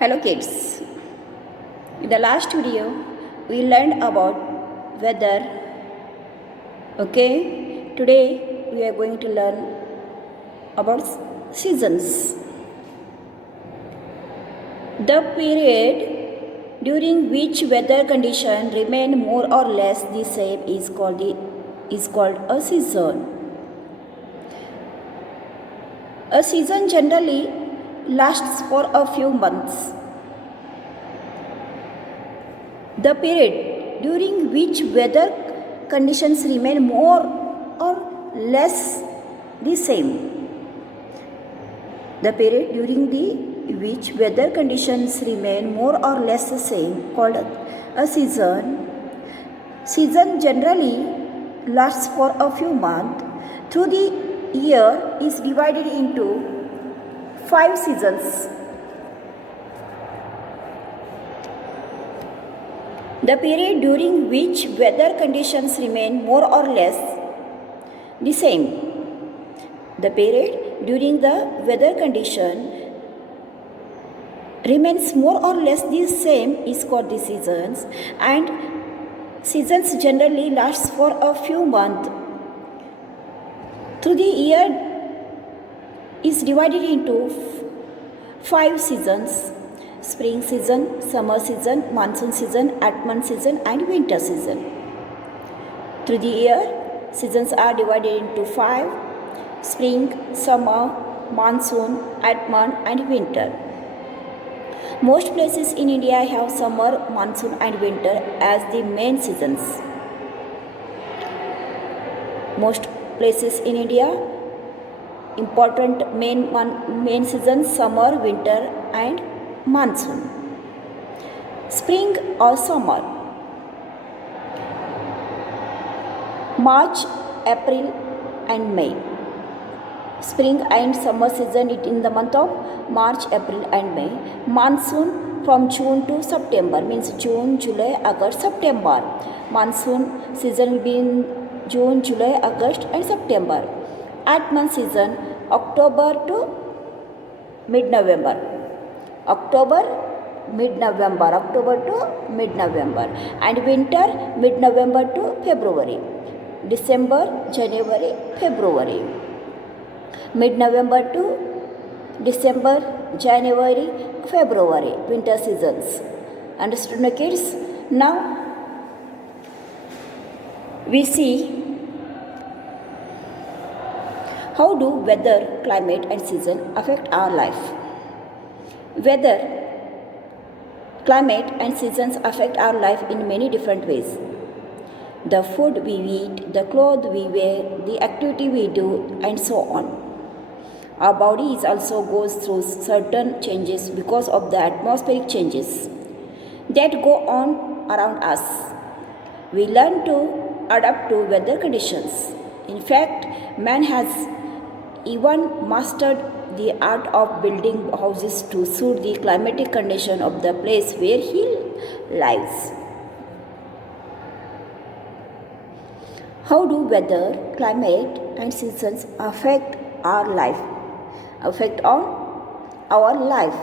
Hello kids. In the last video we learned about weather. Okay, today we are going to learn about seasons. The period during which weather condition remain more or less the same is called a season. A season generally lasts for a few months. The period during which weather conditions remain more or less the same. The period during which weather conditions remain more or less the same called a season. Season generally lasts for a few months. Through the year is divided into 5 seasons. The period during which weather conditions remain more or less the same. The period during the weather condition remains more or less the same is called the seasons, and seasons generally lasts for a few months. Through the year is divided into 5 seasons: spring season, summer season, monsoon season, autumn season and winter season. Through the year, seasons are divided into 5: spring, summer, monsoon, autumn and winter. Most places in India have summer, monsoon and winter as the main seasons. Most places in India, important main seasons: summer, winter and monsoon. Spring or summer: March, April and May. Spring and summer season in the month of March, April and May. Monsoon from June to September, means June, July, August, September. Monsoon season will be in June, July, August and September. Autumn season October to mid-November. October to mid-November, and winter mid-November to February. December, January, February. Mid-November to December, January, February, winter seasons. Understood, my kids? Now we see how do weather, climate and season affect our life. Weather, climate and seasons affect our life in many different ways. The food we eat, the clothes we wear, the activity we do and so on. Our bodies also goes through certain changes because of the atmospheric changes that go on around us. We learn to adapt to weather conditions. In fact, man has even mastered the art of building houses to suit the climatic condition of the place where he lives. How do weather, climate and seasons affect our life? Affect on our life.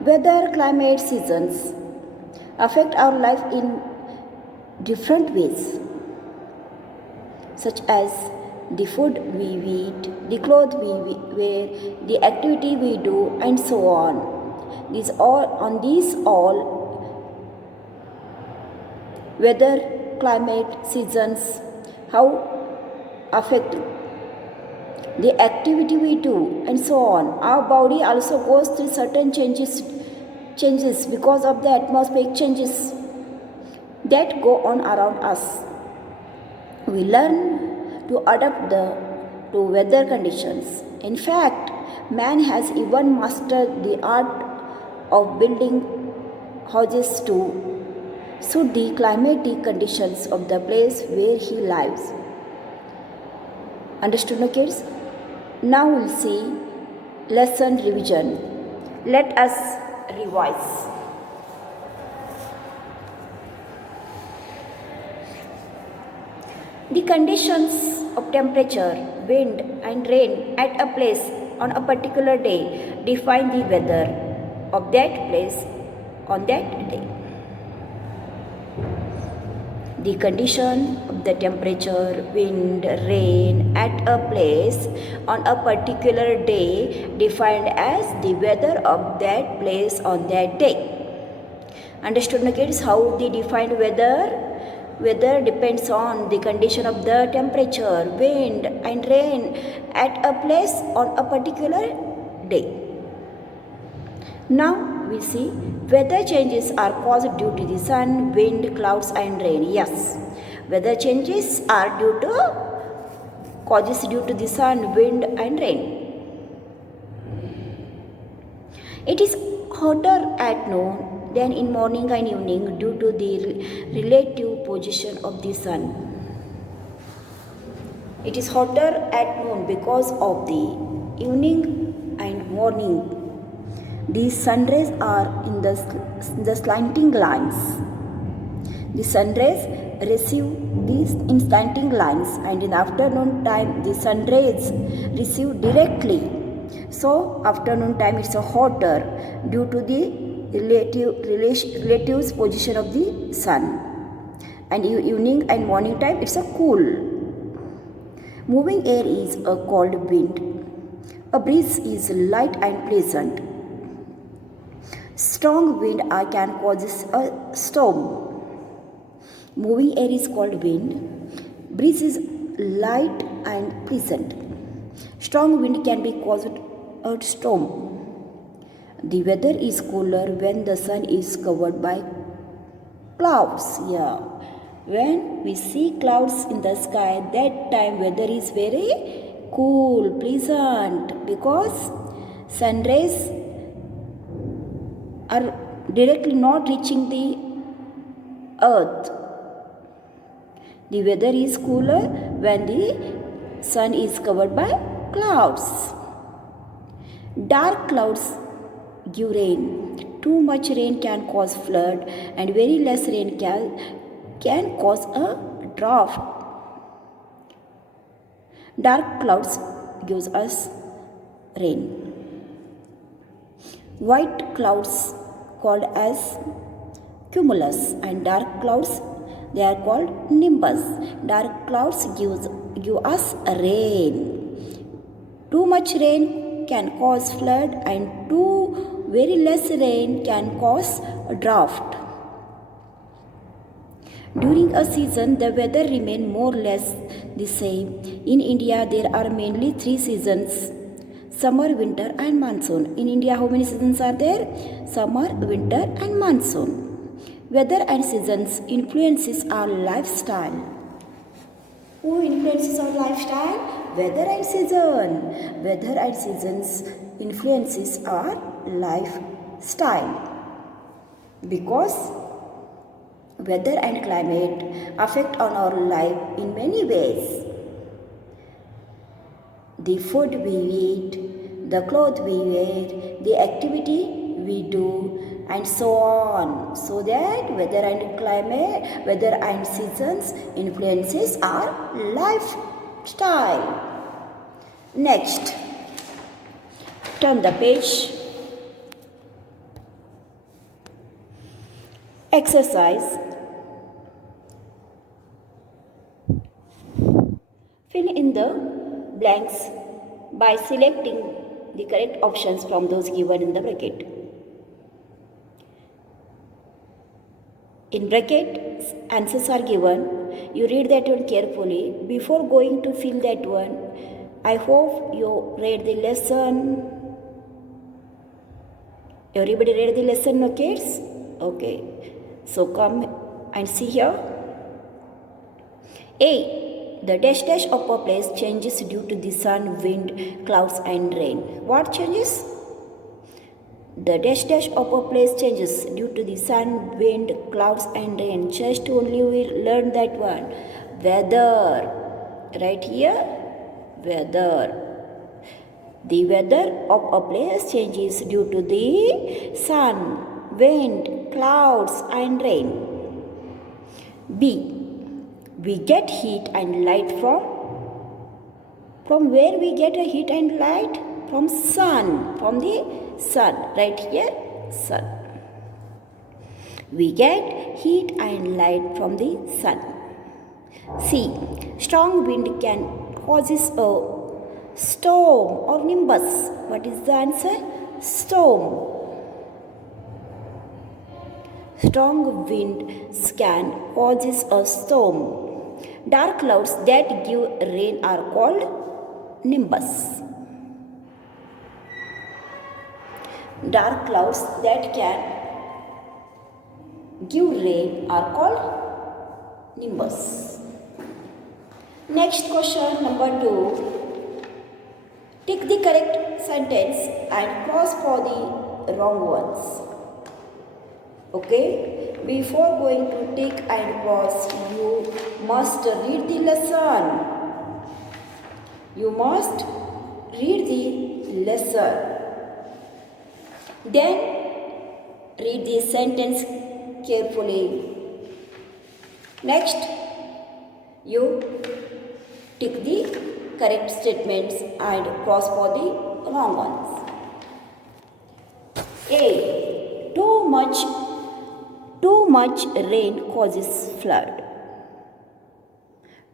Weather, climate, seasons affect our life in different ways, such as the food we eat, the clothes we wear, the activity we do and so on. These all weather, climate, seasons, how affect the activity we do and so on. Our body also goes through certain changes because of the atmospheric changes that go on around us. We learn to adapt to weather conditions. In fact, man has even mastered the art of building houses to suit the climatic conditions of the place where he lives. Understood, no kids? Now we'll see lesson revision. Let us revise. The conditions of temperature, wind and rain at a place on a particular day define the weather of that place on that day. The condition of the temperature, wind, rain at a place on a particular day defined as the weather of that place on that day. Understood, no kids, how they defined weather? Weather depends on the condition of the temperature, wind and rain at a place on a particular day. Now we see weather changes are caused due to the sun, wind, clouds and rain. Yes, weather changes are due to causes due to the sun, wind and rain. It is hotter at noon than in morning and evening due to the relative position of the sun. It is hotter at noon because of the evening and morning. These sun rays are in the slanting lines. The sun rays receive these in slanting lines, and in afternoon time the sun rays receive directly. So afternoon time it's a hotter due to the relative position of the sun, and evening and morning time it's a cool. Moving air is a cold wind. A breeze is light and pleasant. Strong wind can cause a storm. Moving air is called wind. Breeze is light and pleasant. Strong wind can be caused a storm. The weather is cooler when the sun is covered by clouds. Yeah. When we see clouds in the sky, that time weather is very cool, pleasant, because sun rays are directly not reaching the earth. The weather is cooler when the sun is covered by clouds. Dark clouds give rain. Too much rain can cause flood, and very less rain can cause a drought. Dark clouds gives us rain. White clouds called as cumulus, and dark clouds they are called nimbus. Dark clouds give us rain. Too much rain can cause flood, and too very less rain can cause a drought. During a season, the weather remains more or less the same. In India, there are mainly 3 seasons: summer, winter and monsoon. In India, how many seasons are there? Summer, winter and monsoon. Weather and seasons influences our lifestyle. Who influences our lifestyle? Weather and season. Weather and seasons influences our lifestyle. Because weather and climate affect on our life in many ways. The food we eat, the clothes we wear, the activity we do, and so on. So that weather and climate, weather and seasons influences our lifestyle. Next, turn the page. Exercise. Fill in the blanks by selecting the correct options from those given in the bracket. In bracket, answers are given. You read that one carefully. Before going to fill that one, I hope you read the lesson. Everybody read the lesson, no kids? Okay. So come and see here. A. The dash dash of a place changes due to the sun, wind, clouds and rain. What changes? The dash dash of a place changes due to the sun, wind, clouds and rain. Just only we learn that one. Weather. Right here. Weather. The weather of a place changes due to the sun, wind, clouds and rain. B. We get heat and light from where we get a heat and light? from sun, from the sun, right here, sun. We get heat and light from the sun. C. Strong wind can causes a storm or nimbus. What is the answer? Storm. Strong winds can causes a storm. Dark clouds that give rain are called nimbus. Dark clouds that can give rain are called nimbus. Next question number 2. Tick the correct sentence and cross for the wrong ones. Okay, before going to tick and cross, you must read the lesson. You must read the lesson. Then read the sentence carefully. Next, you tick the correct statements and cross for the wrong ones. A. Too much rain causes flood.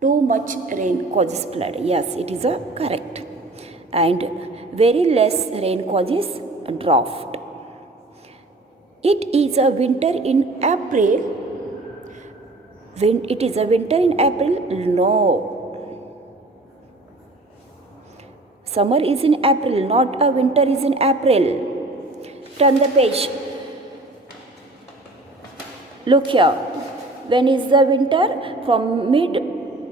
Too much rain causes flood. Yes, it is correct. And very less rain causes a drought. It is a winter in April. When it is a winter in April? No. Summer is in April, not a winter is in April. Turn the page. Look here. When is the winter? From mid-November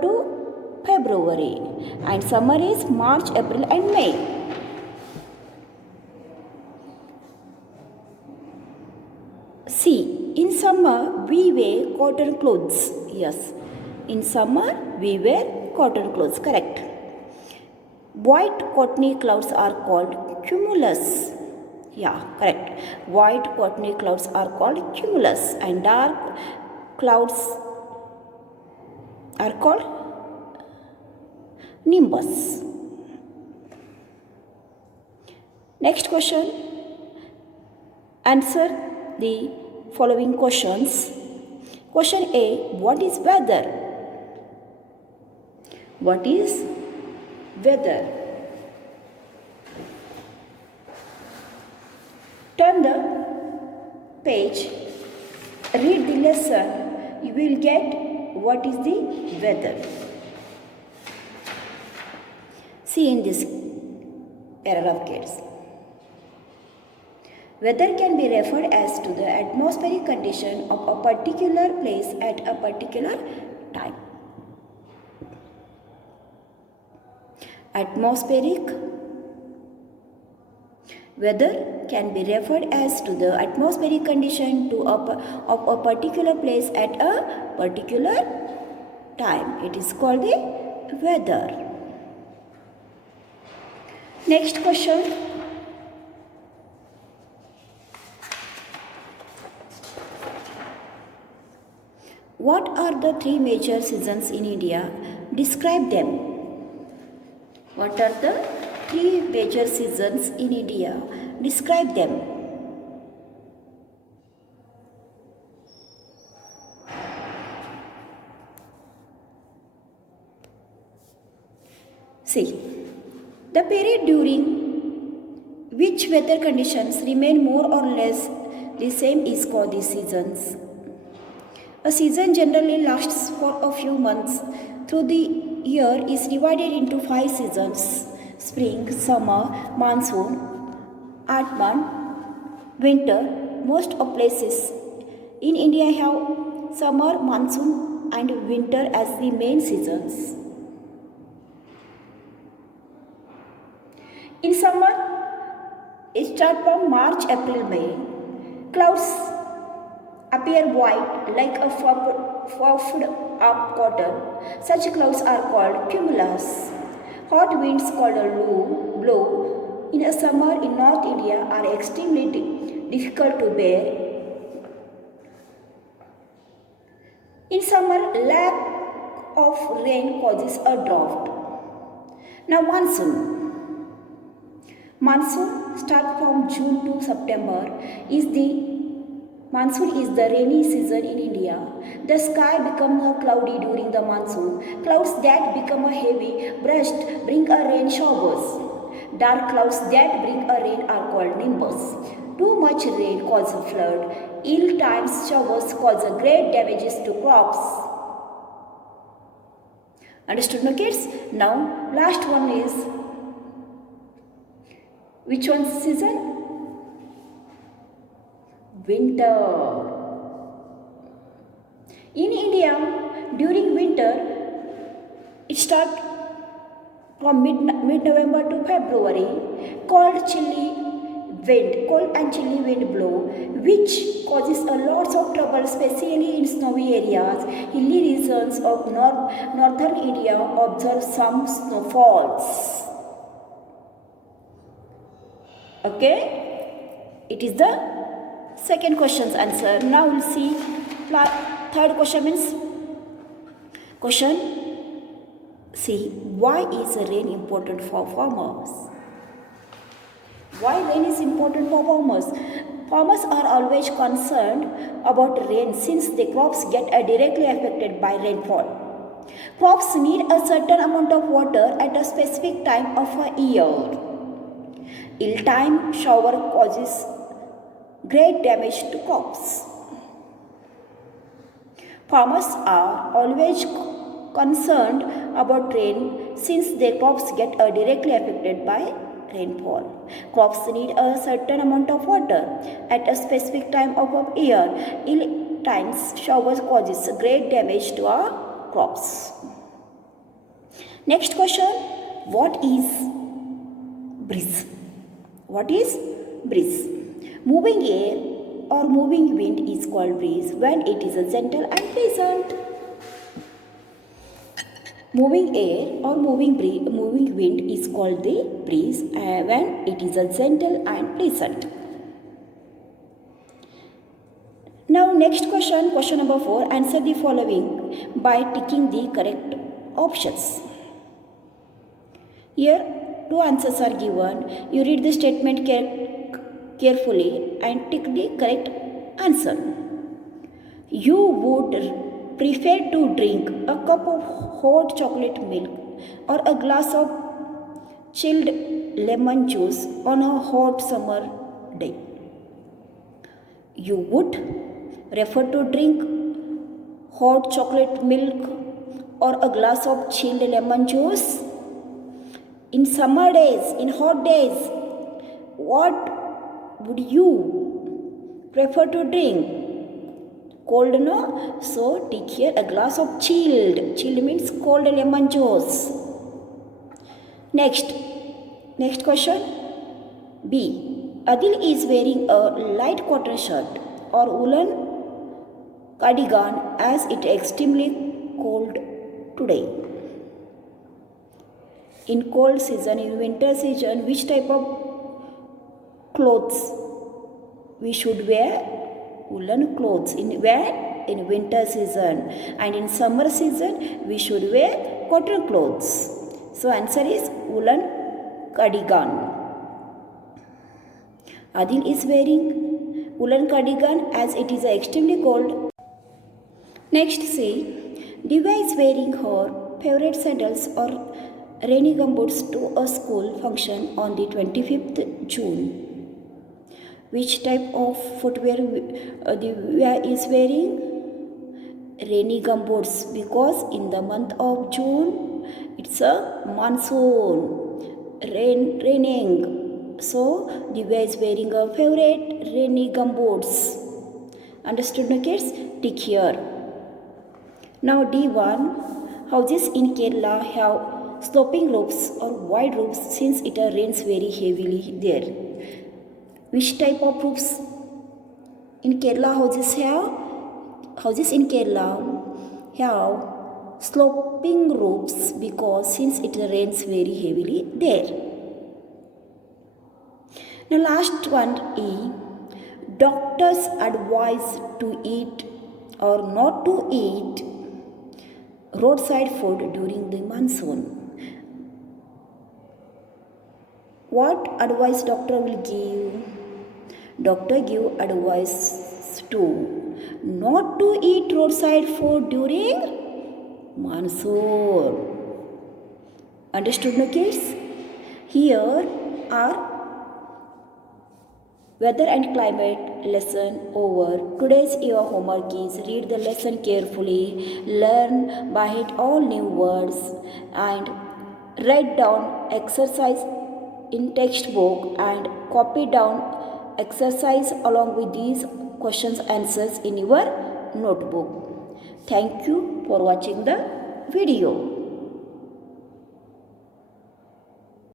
to February. And summer is March, April and May. C. In summer, we wear cotton clothes. Yes. In summer, we wear cotton clothes. Correct. White cottony clouds are called cumulus. Yeah, correct. White cottony clouds are called cumulus and dark clouds are called nimbus. Next question. Answer the following questions. Question A. What is weather? What is weather? Turn the page, read the lesson, you will get what is the weather. See in this error of kids. Weather can be referred as to the atmospheric condition of a particular place at a particular time. Atmospheric weather can be referred as to the atmospheric condition of a particular place at a particular time. It is called the weather. Next question. What are the three major seasons in India? Describe them. What are the three major seasons in India? Describe them. See, the period during which weather conditions remain more or less the same is called the seasons. A season generally lasts for a few months. Through the year is divided into 5 seasons: spring, summer, monsoon, autumn, winter. Most of places in India have summer, monsoon and winter as the main seasons. In summer, it starts from March, April, May. Clouds appear white like a puffed up cotton. Such clouds are called cumulus. Hot winds called blow in a summer in North India are extremely difficult to bear. In summer, lack of rain causes a drought. Now monsoon. Monsoon start from June to September. Monsoon is the rainy season in India. The sky becomes cloudy during the monsoon. Clouds that become heavy brushed bring a rain showers. Dark clouds that bring a rain are called nimbus. Too much rain causes flood. Ill-timed showers cause great damages to crops. Understood, no kids? Now, last one is which one season? Winter. In India, during winter, it starts from mid-November to February. Cold and chilly wind blow, which causes a lot of trouble, especially in snowy areas. Hilly regions of northern India observe some snowfalls. Okay, it is the second question's answer. Now we'll see third question means question C. Why is rain important for farmers? Why rain is important for farmers? Farmers are always concerned about rain since their crops get directly affected by rainfall. Crops need a certain amount of water at a specific time of a year. Ill-timed shower causes great damage to crops. Farmers are always concerned about rain since their crops get directly affected by rainfall. Crops need a certain amount of water at a specific time of a year. Ill-timed showers causes great damage to our crops. Next question, what is breeze? What is breeze? Moving air or moving wind is called breeze when it is gentle and pleasant. Moving air or moving wind is called the breeze when it is gentle and pleasant. Now next question, question number 4. Answer the following by ticking the correct options. Here 2 answers are given. You read the statement carefully and tick the correct answer. You would prefer to drink a cup of hot chocolate milk or a glass of chilled lemon juice on a hot summer day. You would prefer to drink hot chocolate milk or a glass of chilled lemon juice in summer days, in hot days. What would you prefer to drink? Cold, no? So take here a glass of chilled. Chilled means cold lemon juice. Next question. B. Adil is wearing a light cotton shirt or woolen cardigan as it is extremely cold today. In cold season, in winter season, which type of clothes we should wear? Woolen clothes. In winter season, and in summer season we should wear cotton clothes. So answer is woolen cardigan. Adil is wearing woolen cardigan as it is extremely cold. Next, see, Divya is wearing her favorite sandals or rainy gumboots to a school function on the 25th June. Which type of footwear Divya is wearing? Rainy gumboots, because in the month of June it's a monsoon, raining. So Divya is wearing her favorite rainy gumboots. Understood, no kids? Tick here. Now D1. Houses in Kerala have sloping roofs or wide roofs since it rains very heavily there. Which type of roofs in Kerala houses have? Houses in Kerala have sloping roofs because since it rains very heavily there. Now last one E. Doctors advise to eat or not to eat roadside food during the monsoon. what advice doctor will give? Doctor give advice to not to eat roadside food during monsoon. Understood, no kids? Here are weather and climate lesson over. Today's your homework is read the lesson carefully, learn by it all new words, and write down exercise in textbook and copy down exercise along with these questions answers in your notebook. Thank you for watching the video.